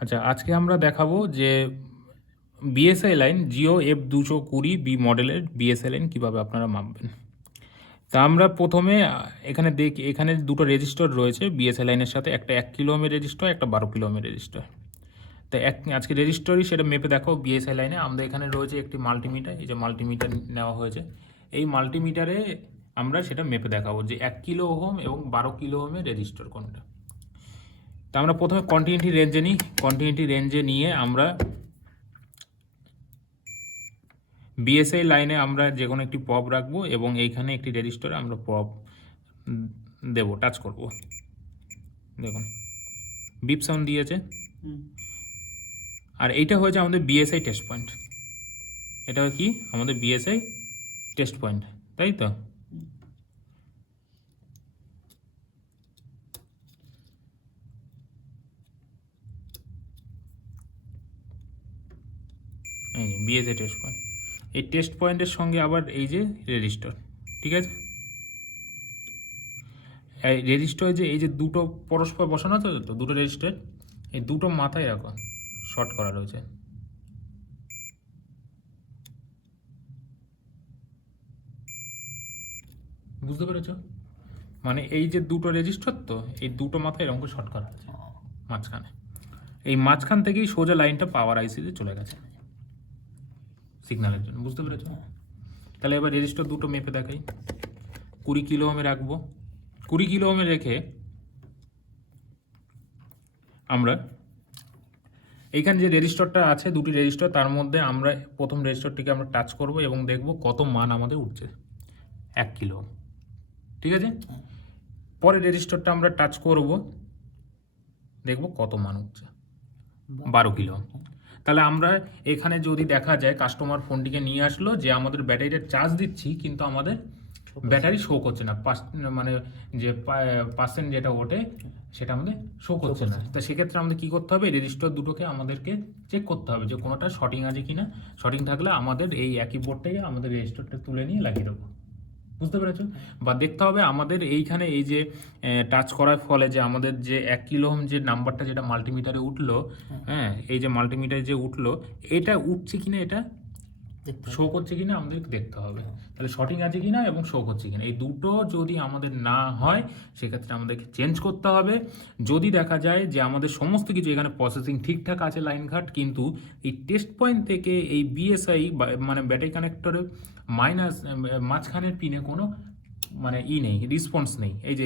আচ্ছা, আজকে আমরা দেখাবো যে বিএসআই লাইন জিও F220B মডেলের বিএসআই লাইন কীভাবে আপনারা মাপবেন। তা আমরা প্রথমে এখানে দুটো রেজিস্টার রয়েছে বিএসআই লাইনের সাথে, একটা 1 কিলো ওহমের রেজিস্টার, একটা 12 কিলো ওহমের রেজিস্টার। তো আজকে রেজিস্টারই সেটা মেপে দেখাও বিএসআই লাইনে। আমাদের এখানে রয়েছে একটি মাল্টিমিটার, এই যে মাল্টিমিটার নেওয়া হয়েছে। এই মাল্টিমিটারে আমরা সেটা মেপে দেখাবো যে 1 কিলো ওহম এবং 12 কিলো ওহমের রেজিস্টার কোনটা। তা আমরা প্রথমে কন্টিনিউটি রেঞ্জে নিই। কন্টিনিউটি রেঞ্জে নিয়ে আমরা বিএসআই লাইনে আমরা যে কোনো একটি পপ রাখবো এবং এইখানে একটি রেজিস্টারে আমরা পপ দেব, টাচ করব। দেখুন বিপ সাউন্ড দিয়েছে। আর এইটা হয়েছে আমাদের বিএসআই টেস্ট পয়েন্ট। এটা কি আমাদের বিএসআই টেস্ট পয়েন্ট, তাই তো? এই যে বিএসআই টেস্ট পয়েন্ট। এই টেস্ট পয়েন্টের সঙ্গে আবার এই যে রেজিস্টার, ঠিক আছে? এই রেজিস্টার যে এই যে দুটো পরস্পর বসানো তো দুটো রেজিস্টার, এই দুটো মাথায় রাখো, শর্ট করা রয়েছে। বুঝতে পেরেছো? মানে এই যে দুটো রেজিস্টার, তো এই দুটো মাথায় এরকম শর্ট করা আছে মাঝখানে। এই মাঝখান থেকেই সোজা লাইনটা পাওয়ার আইসিতে চলে গেছে সিগন্যালের জন্য। বুঝতে পেরেছো? তাহলে এবার রেজিস্টার দুটো মেপে দেখাই। 20 কিলো ওহমে রাখবো। 20 কিলো ওহমে রেখে আমরা এইখানে যে রেজিস্টারটা আছে, দুটি রেজিস্টার, তার মধ্যে আমরা প্রথম রেজিস্টারটিকে আমরা টাচ করব এবং দেখব কত মান আমাদের উঠছে। 1 কিলো, ঠিক আছে? পরে রেজিস্টারটা আমরা টাচ করব, দেখব কত মান উঠছে, 12 কিলো। তাহলে আমরা এখানে যদি দেখা যায় কাস্টমার ফোনটিকে নিয়ে আসলো যে আমাদের ব্যাটারিটা চার্জ দিচ্ছি কিন্তু আমাদের ব্যাটারি শো করছে না, মানে যে পার্সেন্ট যেটা ওঠে সেটা আমাদের শো করছে না। তা সেক্ষেত্রে আমাদের কী করতে হবে? রেজিস্টার দুটোকে আমাদেরকে চেক করতে হবে যে কোনোটা শর্টিং আছে কিনা। শর্টিং থাকলে আমাদের এই একই বোর্ডটাই আমাদের রেজিস্টারটা তুলে নিয়ে লাগিয়ে দেবো। বুঝতে পেরেছো? বা দেখতে হবে আমাদের এইখানে এই যে টাচ করার ফলে যে আমাদের যে 1 কিলো ওহম যে নাম্বারটা যেটা মাল্টিমিটারে উঠলো, হ্যাঁ, এই যে মাল্টিমিটারে যে উঠলো, এটা উঠছে কিনা, এটা শো করছে কিনা আমাদের দেখতে হবে। তাহলে শর্টিং আছে কিনা এবং শো করছে কিনা, এই দুটো যদি আমাদের না হয় সেক্ষেত্রে আমাদেরকে চেঞ্জ করতে হবে। যদি দেখা যায় যে আমাদের সমস্ত কিছু এখানে প্রসেসিং ঠিকঠাক আছে লাইন ঘাট, কিন্তু এই টেস্ট পয়েন্ট থেকে এই বিএসআই মানে ব্যাটারি কানেক্টরের মাঝখানের পিনে কোনো মানে নেই, রেসপন্স নেই, এই যে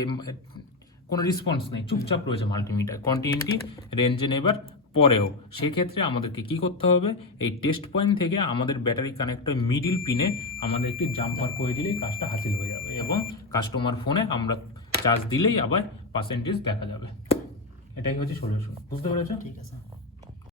কোনো রেসপন্স নেই, চুপচাপ রয়েছে মাল্টিমিটার কন্টিনিউটি রেঞ্জে নেবার পরেও। সেক্ষেত্রে আমাদেরকে কি করতে হবে? এই টেস্ট পয়েন্ট থেকে আমাদের ব্যাটারি কানেক্টর মিডিল পিনে আমাদের একটি জাম্পার করে দিলেই কাজটা হাসিল হয়ে যাবে এবং কাস্টমার ফোনে আমরা চার্জ দিলেই আবার পার্সেন্টেজ দেখা যাবে। এটাই হচ্ছে সলিউশন। বুঝতে পেরেছো? ঠিক আছে।